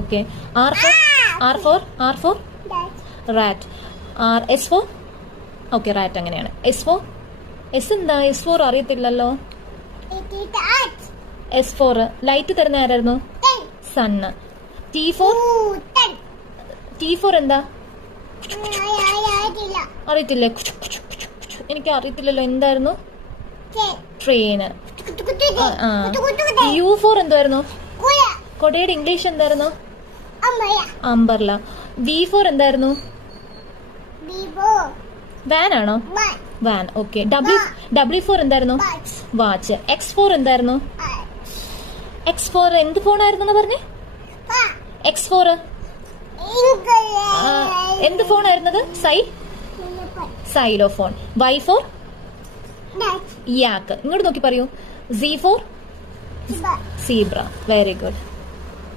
Okay. R for rat. S for okay, rat അങ്ങനെയാണ്. S for എന്താ? S for അറിയത്തില്ലല്ലോ. S for light തരുന്ന ആരായിരുന്നു? സൺ. T for എന്താ? അറിയത്തില്ലേ? എനിക്ക് അറിയത്തില്ലല്ലോ. എന്തായിരുന്നു? ട്രെയിന്. U for എന്തായിരുന്നു? കൊടയുടെ ഇംഗ്ലീഷ് എന്തായിരുന്നു? അംബർല. V for എന്തായിരുന്നു? വാൻ ആണോ? വാൻ. ഓക്കെ. W for എന്തായിരുന്നു? വാച്ച്. X for എന്തായിരുന്നു? X for എന്ത് ഫോണായിരുന്നു പറഞ്ഞേ? X for എന്ത് ഫോണായിരുന്നത്? സൈലോഫോൺ. Y for യാക്ക്. ഇങ്ങോട്ട് നോക്കി പറയൂ. Z for zebra. Very good.